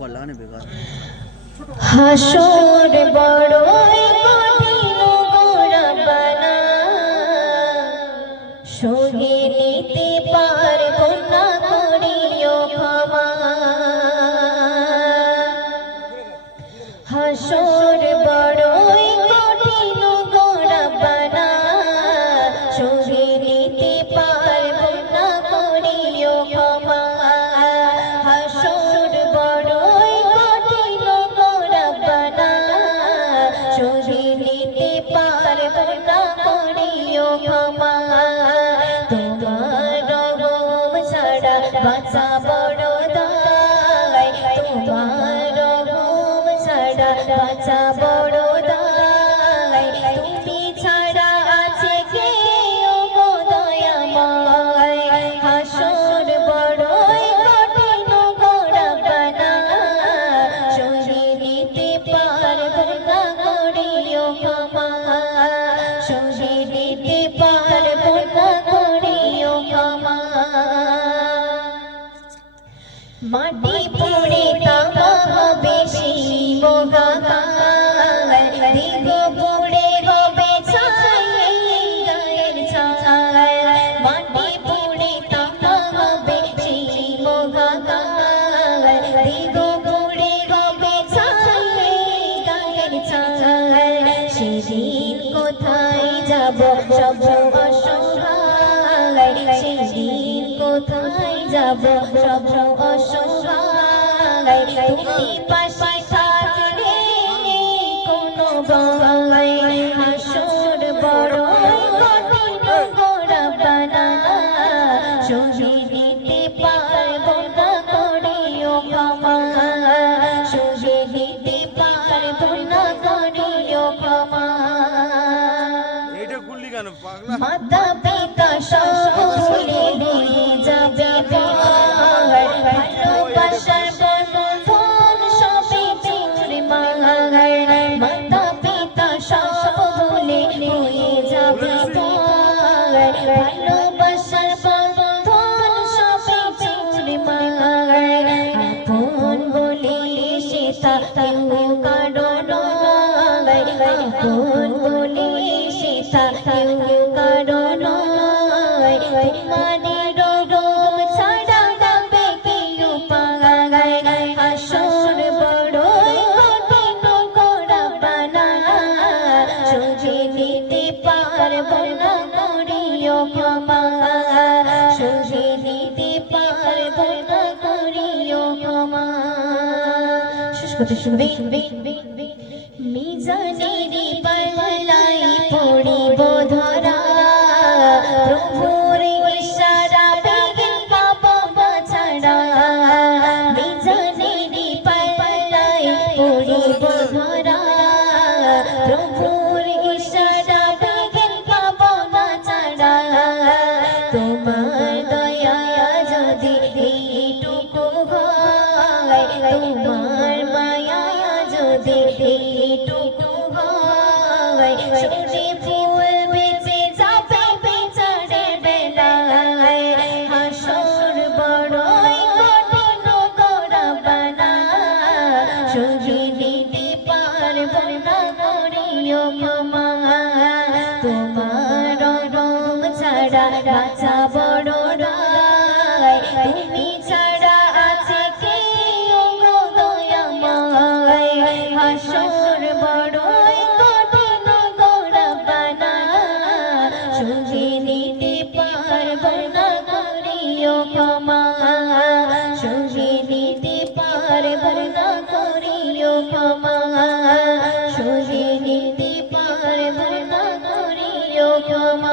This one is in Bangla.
কল্যাণে বেকার হাসর বড়ই কঠিন গো রব্বানা, সহে নিতে পারবো না, করিও ক্ষমা। হাসর বড়ই কঠিন গো রব্বানা, সহে নিতে পারবো না, করিও ক্ষমা। হাসর বড়ই কঠিন গো রব্বানা, সহে নিতে পারবো না, করিও ক্ষমা। তোমার রহম ছাড়া বাঁচা বড় দায়, তোমার রহম ছাড়া বাঁচা বড় দায়, তুমি ছাড়া আছে কে ও গো দয়াময়। হাসর বড়ই কঠিন গো রব্বানা, সহে নিতে পারবো না, করিও ক্ষমা। সহে নিতে পারবো না, করিও ক্ষমা। মাটি পড়ে তামা হবে সেই মোগাগায়, দেহ পড়ে হবে ছাই এই গায়ের ছায়। মাটি পড়ে তামা হবে সেই মোগাগায়, দেহ পড়ে হবে ছাই এই গায়ের ছায়। সেদিন কোথায় যাব সব অসহায়, সেদিন কোথায় যাব সব অসহায়, তুমি পাশে থাকলে নেই কোনো ভয়। হাসর বড়ই কঠিন গো রব্বানা, সহে নিতে পারবো না, করিও ক্ষমা। সহে নিতে পারবো না, করিও ক্ষমা। মাতা পিতা সব ভুলে নিয়ে যাবে পার, ভালোবাসার বন্ধন সবে চুরমার। মাতা পিতা সব ভুলে নিয়ে যাবে পার, ভালোবাসার বন্ধন সবে চুরমার। আপন বলে সেটা কেউ কারো নয়, আপন বলে সেটা কেউ কারো নয়। তোমাদের রোগ ছাড়া যাবে কেউ পাগায়। হাসর বড়ই কঠিন গো রব্বানা, সহে নিতে পারবো না, করিও ক্ষমা। সহে নিতে পারবো না, করিও ক্ষমা। শেষ করতে শুনবে মিজানেরই পাল্লাই পড়িব ধরা, প্রভুর ইশারা পেয়ে পাবো ছাড়া। মিজানেরই পাল্লাই পড়িব ধরা, প্রভুর ইশারা পেয়ে পাবো ছাড়া। তোমার দয়া যদি এইটুকু হয়, তোমার মায়া যদি এইটুকু হয়, শুনে ফুল বেঁচে যাবে বেচারের বেলায়। হাসর বড়ই কঠিন গো রব্বানা, সহে নিতে পারবো না, করিও ক্ষমা। তোমার রং ছাড়া বাঁচা বড় রায়, তুমি ছাড়া আছে কে ও গো দয়াময়। হাসর বড়ই কঠিন গো রব্বানা, সহে নিতে পারবো না, করিও ক্ষমা। সহে নিতে পারবো না, করিও ক্ষমা। সহে নিতে পারবো না, করিও ক্ষমা।